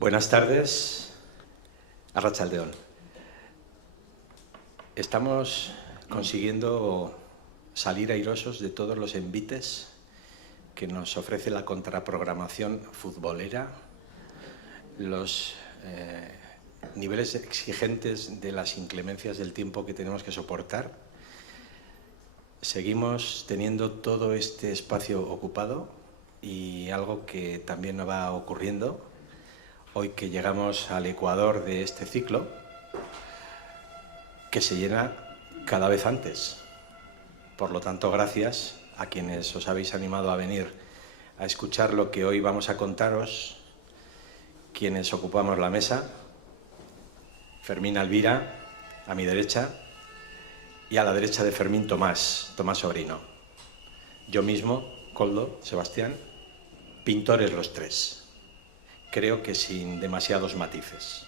Buenas tardes, Arratsaldeon. Estamos consiguiendo salir airosos de todos los envites que nos ofrece la contraprogramación futbolera, los niveles exigentes de las inclemencias del tiempo que tenemos que soportar. Seguimos teniendo todo este espacio ocupado y algo que también nos va ocurriendo hoy que llegamos al ecuador de este ciclo, que se llena cada vez antes. Por lo tanto, gracias a quienes os habéis animado a venir a escuchar lo que hoy vamos a contaros, quienes ocupamos la mesa: Fermín Alvira, a mi derecha, y a la derecha de Fermín Tomás Sobrino. Yo mismo, Koldo, Sebastián, pintores los tres. Creo que sin demasiados matices.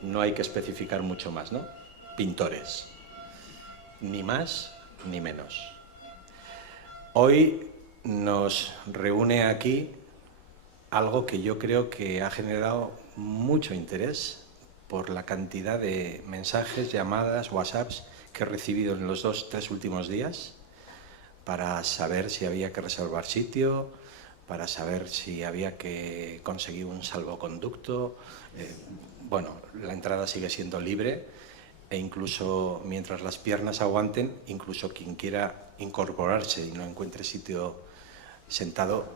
No hay que especificar mucho más, ¿no? Pintores. Ni más ni menos. Hoy nos reúne aquí algo que yo creo que ha generado mucho interés por la cantidad de mensajes, llamadas, WhatsApps que he recibido en los 2-3 últimos días para saber si había que reservar sitio, para saber si había que conseguir un salvoconducto. Bueno, la entrada sigue siendo libre e incluso mientras las piernas aguanten, incluso quien quiera incorporarse y no encuentre sitio sentado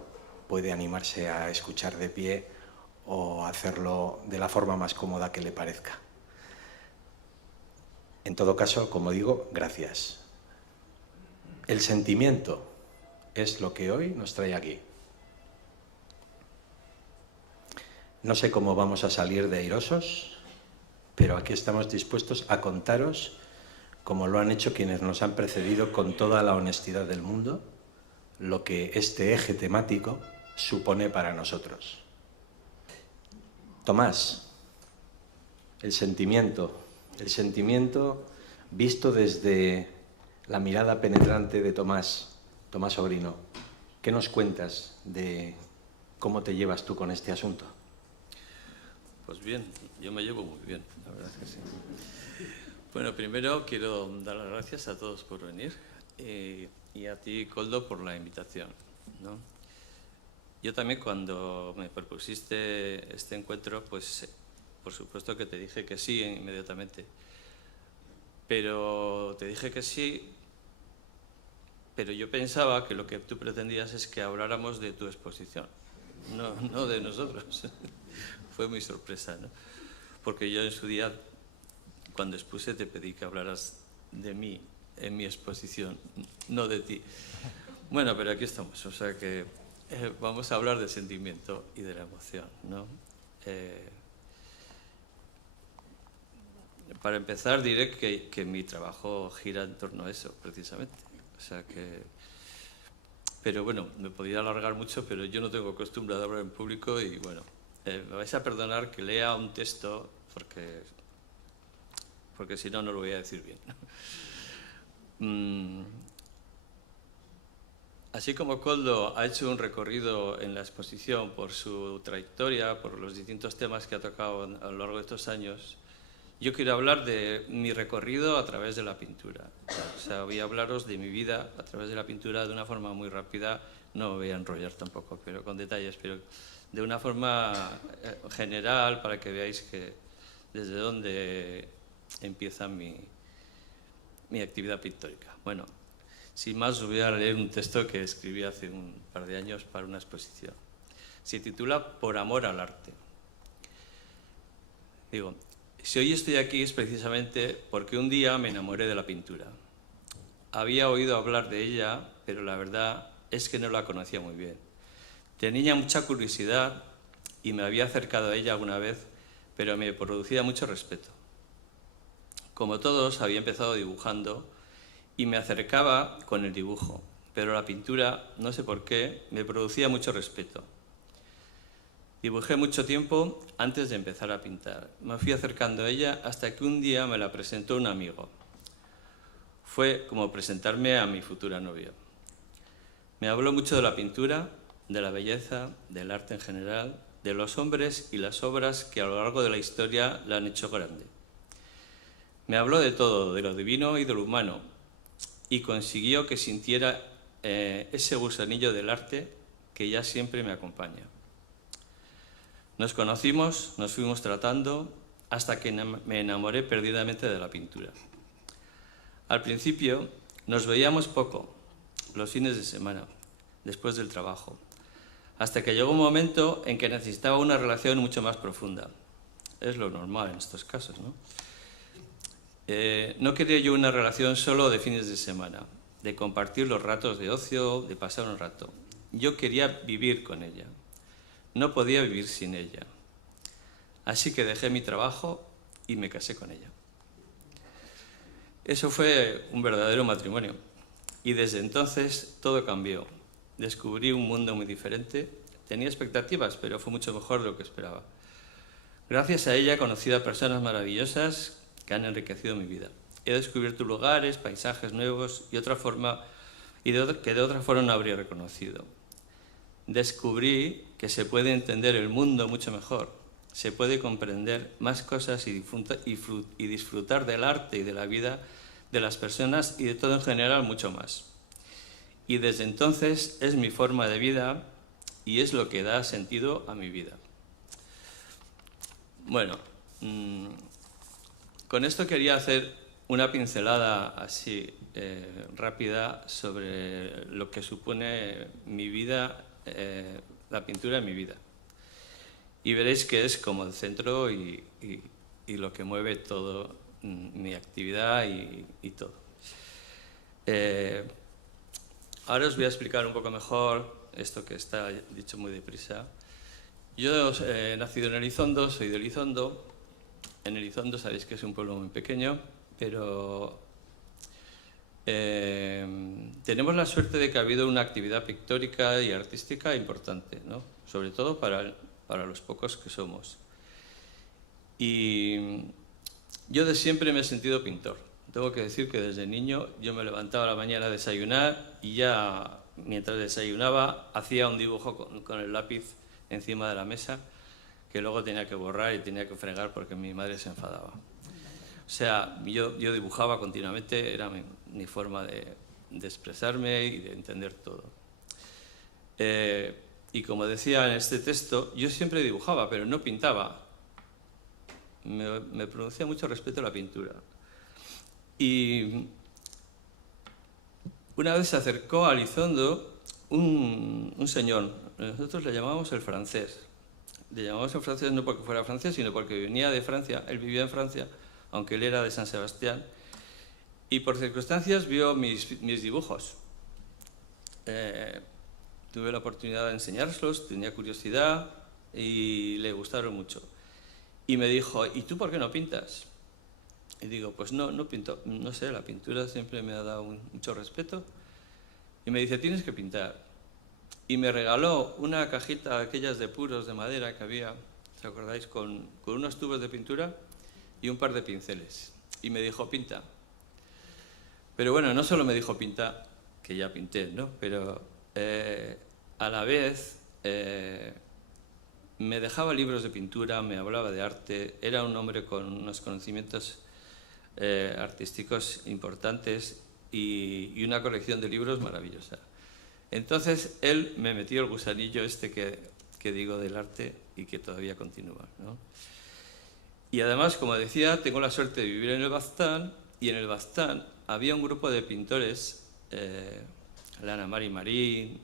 puede animarse a escuchar de pie o hacerlo de la forma más cómoda que le parezca. En todo caso, como digo, gracias. El sentimiento es lo que hoy nos trae aquí. No sé cómo vamos a salir de airosos, pero aquí estamos dispuestos a contaros, como lo han hecho quienes nos han precedido con toda la honestidad del mundo, lo que este eje temático supone para nosotros. Tomás, el sentimiento visto desde la mirada penetrante de Tomás Sobrino. ¿Qué nos cuentas de cómo te llevas tú con este asunto? Pues bien, yo me llevo muy bien, la verdad es que sí. Bueno, primero quiero dar las gracias a todos por venir y a ti, Koldo, por la invitación, ¿no? Yo también, cuando me propusiste este encuentro, pues por supuesto que te dije que sí inmediatamente. Pero te dije que sí, pero yo pensaba que lo que tú pretendías es que habláramos de tu exposición, no de nosotros. Fue muy sorpresa, ¿no? Porque yo en su día, cuando expuse, te pedí que hablaras de mí en mi exposición, no de ti. Bueno, pero aquí estamos, o sea que vamos a hablar del sentimiento y de la emoción, ¿no? Para empezar, diré que mi trabajo gira en torno a eso, precisamente. O sea que... Pero bueno, me podría alargar mucho, pero yo no tengo costumbre de hablar en público y bueno... me vais a perdonar que lea un texto porque si no, no lo voy a decir bien. Así como Koldo ha hecho un recorrido en la exposición por su trayectoria, por los distintos temas que ha tocado a lo largo de estos años, yo quiero hablar de mi recorrido a través de la pintura. O sea, voy a hablaros de mi vida a través de la pintura de una forma muy rápida. No me voy a enrollar tampoco, pero con detalles, pero de una forma general para que veáis que desde dónde empieza mi actividad pictórica. Bueno, sin más os voy a leer un texto que escribí hace un par de años para una exposición. Se titula Por amor al arte. Digo, si hoy estoy aquí es precisamente porque un día me enamoré de la pintura. Había oído hablar de ella, pero la verdad es que no la conocía muy bien. Tenía mucha curiosidad y me había acercado a ella alguna vez, pero me producía mucho respeto. Como todos, había empezado dibujando y me acercaba con el dibujo, pero la pintura, no sé por qué, me producía mucho respeto. Dibujé mucho tiempo antes de empezar a pintar. Me fui acercando a ella hasta que un día me la presentó un amigo. Fue como presentarme a mi futura novia. Me habló mucho de la pintura, de la belleza, del arte en general, de los hombres y las obras que a lo largo de la historia la han hecho grande. Me habló de todo, de lo divino y de lo humano, y consiguió que sintiera ese gusanillo del arte que ya siempre me acompaña. Nos conocimos, nos fuimos tratando, hasta que me enamoré perdidamente de la pintura. Al principio nos veíamos poco, los fines de semana, después del trabajo, hasta que llegó un momento en que necesitaba una relación mucho más profunda. Es lo normal en estos casos, ¿no? No quería yo una relación solo de fines de semana, de compartir los ratos de ocio, de pasar un rato. Yo quería vivir con ella. No podía vivir sin ella. Así que dejé mi trabajo y me casé con ella. Eso fue un verdadero matrimonio. Y desde entonces todo cambió. Descubrí un mundo muy diferente. Tenía expectativas, pero fue mucho mejor de lo que esperaba. Gracias a ella he conocido a personas maravillosas que han enriquecido mi vida. He descubierto lugares, paisajes nuevos y que de otra forma no habría reconocido. Descubrí que se puede entender el mundo mucho mejor, se puede comprender más cosas y disfrutar del arte y de la vida de las personas y de todo en general mucho más. Y desde entonces es mi forma de vida y es lo que da sentido a mi vida. Bueno, con esto quería hacer una pincelada así rápida sobre lo que supone mi vida, la pintura en mi vida. Y veréis que es como el centro y lo que mueve todo mi actividad y todo. Ahora os voy a explicar un poco mejor esto que está dicho muy deprisa. Yo he nacido en Elizondo, soy de Elizondo. En Elizondo sabéis que es un pueblo muy pequeño, pero tenemos la suerte de que ha habido una actividad pictórica y artística importante, ¿no? Sobre todo para los pocos que somos. Y yo de siempre me he sentido pintor. Tengo que decir que desde niño yo me levantaba a la mañana a desayunar y ya mientras desayunaba hacía un dibujo con el lápiz encima de la mesa que luego tenía que borrar y tenía que fregar porque mi madre se enfadaba. O sea, yo dibujaba continuamente, era mi forma de expresarme y de entender todo. Y como decía en este texto, yo siempre dibujaba, pero no pintaba. Me producía mucho respeto a la pintura. Y una vez se acercó a Elizondo un señor, nosotros le llamábamos el francés. Le llamamos el francés no porque fuera francés, sino porque venía de Francia, él vivía en Francia, aunque él era de San Sebastián, y por circunstancias vio mis dibujos. Tuve la oportunidad de enseñárselos, tenía curiosidad y le gustaron mucho. Y me dijo, ¿y tú por qué no pintas? Y digo, pues no pinto, no sé, la pintura siempre me ha dado mucho respeto. Y me dice, tienes que pintar. Y me regaló una cajita de aquellas de puros de madera que había, ¿os acordáis? Con unos tubos de pintura y un par de pinceles. Y me dijo, pinta. Pero bueno, no solo me dijo pinta, que ya pinté, ¿no? Pero a la vez me dejaba libros de pintura, me hablaba de arte, era un hombre con unos conocimientos artísticos importantes y una colección de libros maravillosa. Entonces él me metió el gusanillo este que digo del arte y que todavía continúa, ¿no? Y además, como decía, tengo la suerte de vivir en el Baztán, y en el Baztán había un grupo de pintores, Ana Mari Marín,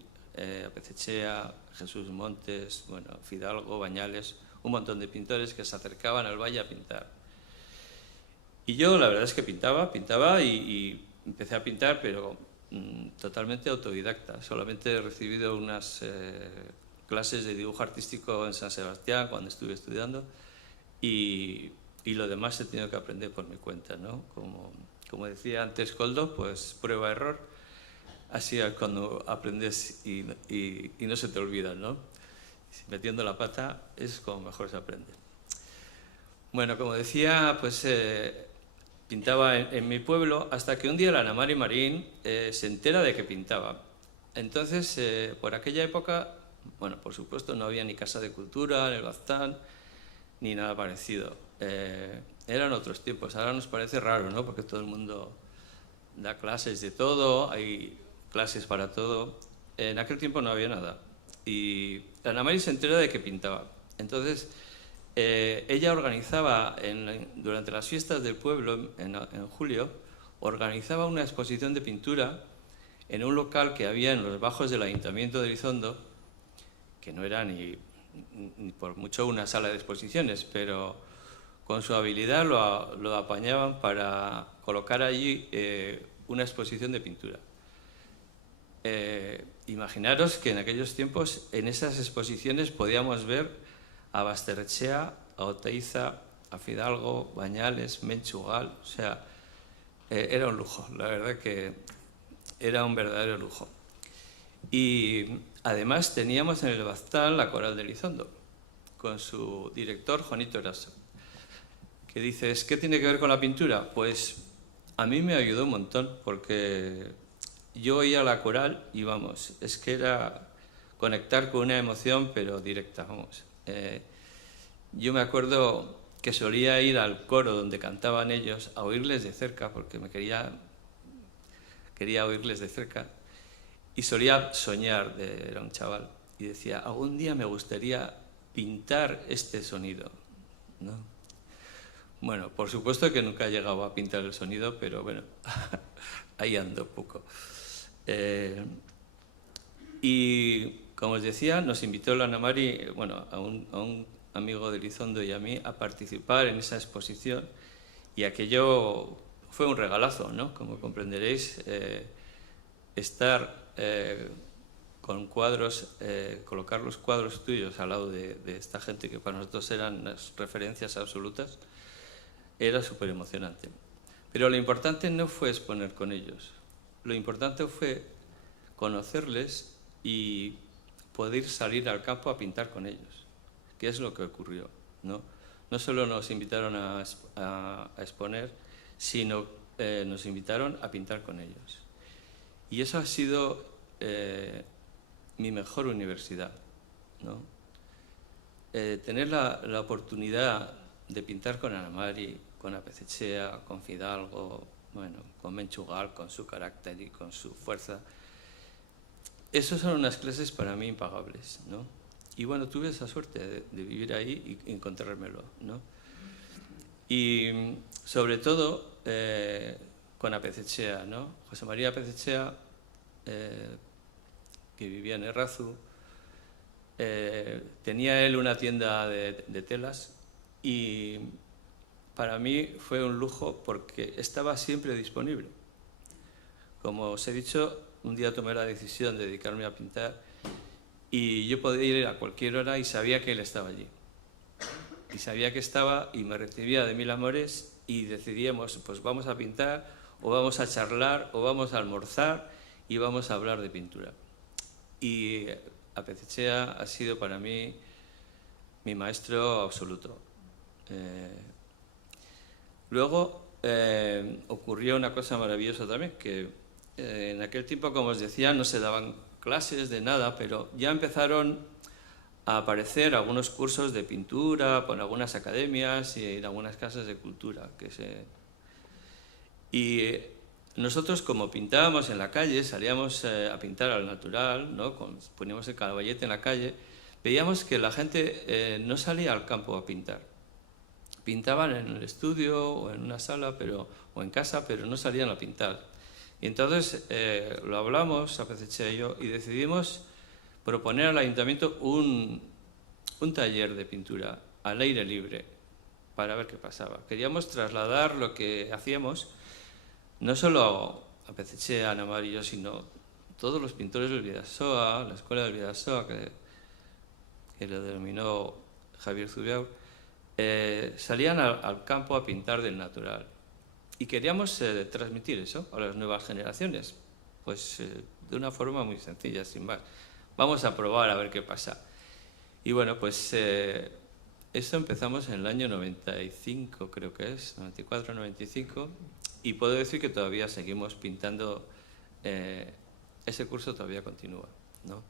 Apezechea, Jesús Montes, bueno, Fidalgo, Bañales, un montón de pintores que se acercaban al valle a pintar. Y yo la verdad es que pintaba y empecé a pintar, pero totalmente autodidacta. Solamente he recibido unas clases de dibujo artístico en San Sebastián cuando estuve estudiando y lo demás he tenido que aprender por mi cuenta, ¿no? Como decía antes Koldo, pues prueba-error. Así es cuando aprendes y no se te olvida, ¿no? Metiendo la pata es como mejor se aprende. Bueno, como decía, pues pintaba en mi pueblo hasta que un día la Ana Mari Marín se entera de que pintaba. Entonces, por aquella época Bueno, por supuesto no había ni Casa de Cultura en el Baztán, ni nada parecido. Eran otros tiempos, ahora nos parece raro, ¿no? Porque todo el mundo da clases de todo, hay clases para todo. En aquel tiempo no había nada. Y Ana Mari se entera de que pintaba. Entonces, ella organizaba, durante las fiestas del pueblo, en julio, organizaba una exposición de pintura en un local que había en los bajos del Ayuntamiento de Elizondo, que no era ni por mucho una sala de exposiciones, pero con su habilidad lo apañaban para colocar allí una exposición de pintura. Imaginaros que en aquellos tiempos, en esas exposiciones podíamos ver a Basterrechea, a Oteiza, a Fidalgo, Bañales, Menchugal, o sea, era un lujo, la verdad que era un verdadero lujo. Y además teníamos en el Baztán la Coral de Elizondo, con su director, Juanito Eraso, que dices, ¿qué tiene que ver con la pintura? Pues a mí me ayudó un montón, porque yo oía la coral y vamos, es que era conectar con una emoción, pero directa, vamos. Yo me acuerdo que solía ir al coro donde cantaban ellos a oírles de cerca, porque quería oírles de cerca, y solía soñar, era un chaval, y decía, algún día me gustaría pintar este sonido, ¿no? Bueno, por supuesto que nunca he llegado a pintar el sonido, pero bueno, ahí ando poco. Y como os decía, nos invitó la Ana Mari, bueno, a un amigo de Elizondo y a mí a participar en esa exposición, y aquello fue un regalazo, ¿no? Como comprenderéis, estar con cuadros, colocar los cuadros tuyos al lado de esta gente que para nosotros eran las referencias absolutas, era súper emocionante. Pero lo importante no fue exponer con ellos, lo importante fue conocerles y poder salir al campo a pintar con ellos, que es lo que ocurrió, ¿no? No solo nos invitaron a exponer, sino nos invitaron a pintar con ellos. Y eso ha sido mi mejor universidad, ¿no? Tener la oportunidad de pintar con Ana Mari, con Apezechea, con Fidalgo, bueno, con Menchugal, con su carácter y con su fuerza. Esas son unas clases para mí impagables, ¿no? Y bueno, tuve esa suerte de vivir ahí y encontrármelo, ¿no? Y sobre todo con Apezechea, ¿no? José María Apezechea, que vivía en Errazu, tenía él una tienda de telas y para mí fue un lujo porque estaba siempre disponible. Como os he dicho, un día tomé la decisión de dedicarme a pintar y yo podía ir a cualquier hora y sabía que él estaba allí. Y sabía que estaba y me recibía de mil amores y decidíamos, pues vamos a pintar o vamos a charlar o vamos a almorzar y vamos a hablar de pintura. Y Apezechea ha sido para mí mi maestro absoluto. Luego ocurrió una cosa maravillosa también, que en aquel tiempo, como os decía, no se daban clases de nada, pero ya empezaron a aparecer algunos cursos de pintura por algunas academias y en algunas casas de cultura. Y nosotros, como pintábamos en la calle, salíamos a pintar al natural, ¿no? Poníamos el caballete en la calle, veíamos que la gente no salía al campo a pintar. Pintaban en el estudio o en una sala o en casa, pero no salían a pintar. Y entonces lo hablamos, Apezechea y yo, y decidimos proponer al ayuntamiento un taller de pintura al aire libre para ver qué pasaba. Queríamos trasladar lo que hacíamos, no solo a Apezechea, Ana Mari y yo, sino todos los pintores del Bidasoa, la escuela del Bidasoa, que lo denominó Javier Zubiaur, salían al campo a pintar del natural. Y queríamos transmitir eso a las nuevas generaciones, pues de una forma muy sencilla, sin más. Vamos a probar a ver qué pasa. Y bueno, pues eso empezamos en el año 95, creo que es, 94, 95, y puedo decir que todavía seguimos pintando, ese curso todavía continúa, ¿no?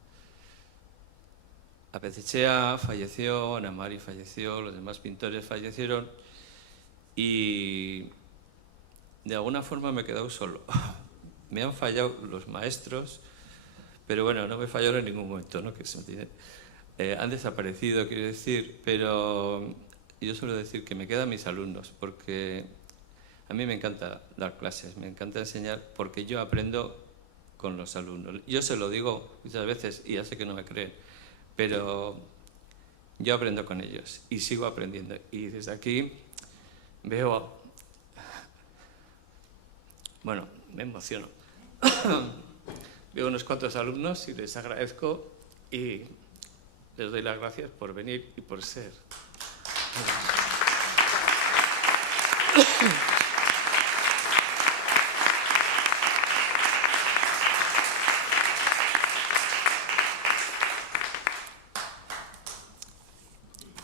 Apezechea falleció, Ana Mari falleció, los demás pintores fallecieron y de alguna forma me he quedado solo. Me han fallado los maestros, pero bueno, no me fallaron en ningún momento, ¿no? Que se entiende. Han desaparecido, quiero decir, pero yo suelo decir que me quedan mis alumnos, porque a mí me encanta dar clases, me encanta enseñar, porque yo aprendo con los alumnos. Yo se lo digo muchas veces y ya sé que no me creen, pero yo aprendo con ellos y sigo aprendiendo. Y desde aquí veo, bueno, me emociono. Veo unos cuantos alumnos y les agradezco y les doy las gracias por venir y por ser.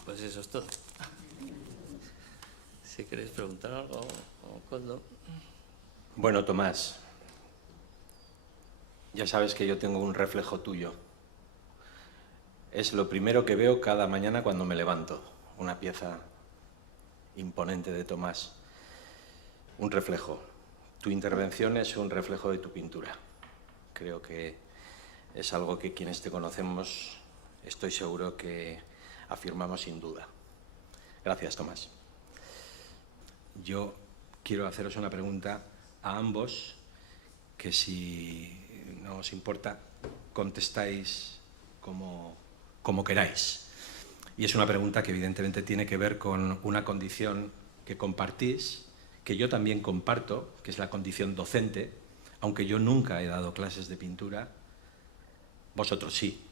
Pues eso es todo. Si queréis preguntar algo, o cuando... Bueno, Tomás, ya sabes que yo tengo un reflejo tuyo. Es lo primero que veo cada mañana cuando me levanto. Una pieza imponente de Tomás. Un reflejo. Tu intervención es un reflejo de tu pintura. Creo que es algo que quienes te conocemos, estoy seguro que afirmamos sin duda. Gracias, Tomás. Yo quiero haceros una pregunta a ambos, que si no os importa, contestáis como queráis. Y es una pregunta que evidentemente tiene que ver con una condición que compartís, que yo también comparto, que es la condición docente, aunque yo nunca he dado clases de pintura, vosotros sí.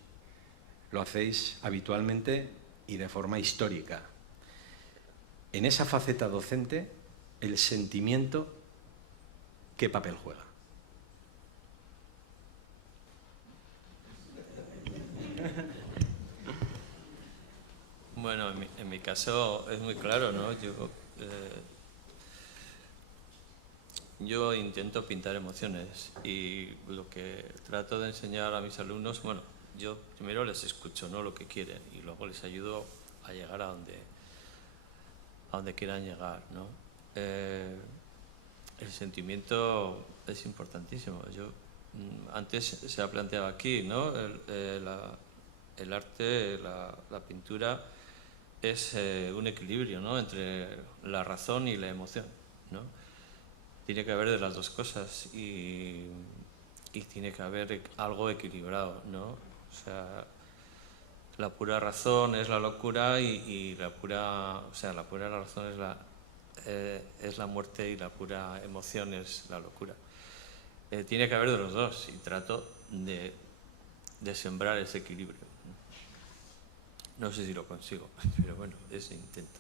Lo hacéis habitualmente y de forma histórica. En esa faceta docente, el sentimiento, ¿qué papel juega? Bueno, en mi caso es muy claro, ¿no? Yo intento pintar emociones y lo que trato de enseñar a mis alumnos, bueno, yo primero les escucho, ¿no?, lo que quieren y luego les ayudo a llegar a donde quieran llegar, ¿no? El sentimiento es importantísimo. Antes se ha planteado aquí, ¿no? El arte, la pintura es un equilibrio, ¿no?, entre la razón y la emoción, ¿no? Tiene que haber de las dos cosas y tiene que haber algo equilibrado, ¿no? O sea, la pura razón es la locura y la pura razón es la muerte y la pura emoción es la locura. Tiene que haber de los dos y trato de sembrar ese equilibrio. No sé si lo consigo, pero bueno, ese intento.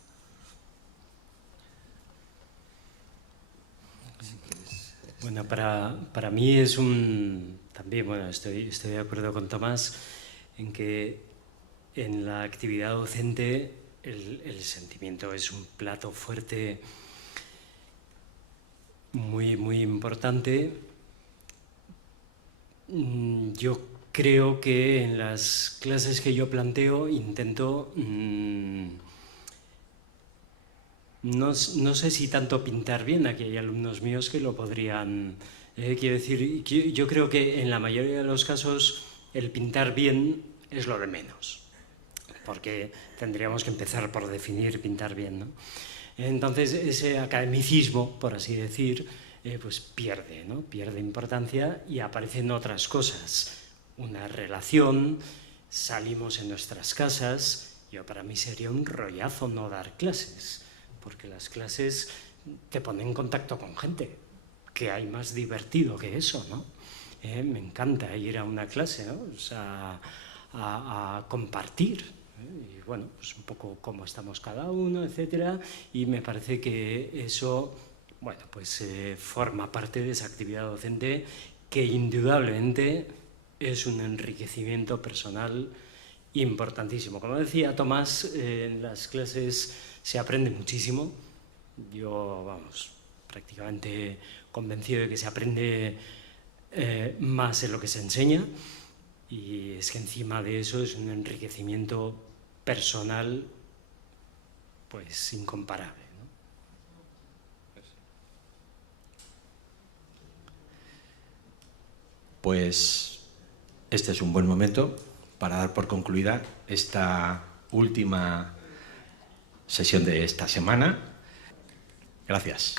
Si quieres. Bueno, para mí es también, bueno, estoy de acuerdo con Tomás en que en la actividad docente el sentimiento es un plato fuerte muy, muy importante. Yo creo que en las clases que yo planteo intento, no sé si tanto pintar bien, aquí hay alumnos míos que lo podrían, quiero decir, yo creo que en la mayoría de los casos el pintar bien es lo de menos, porque tendríamos que empezar por definir pintar bien, ¿no? Entonces ese academicismo, por así decir, pues pierde, ¿no? Pierde importancia y aparecen otras cosas. Una relación, salimos en nuestras casas. Para mí sería un rollazo no dar clases, porque las clases te ponen en contacto con gente, que hay más divertido que eso, ¿no? Me encanta ir a una clase, ¿no? O sea, a compartir, y bueno, pues un poco cómo estamos cada uno, etcétera, y me parece que eso, bueno, pues forma parte de esa actividad docente que indudablemente es un enriquecimiento personal importantísimo. Como decía Tomás, en las clases se aprende muchísimo. Yo, vamos, prácticamente convencido de que se aprende más en lo que se enseña Y es que encima de eso es un enriquecimiento personal pues incomparable, ¿no? Pues este es un buen momento para dar por concluida esta última sesión de esta semana. Gracias.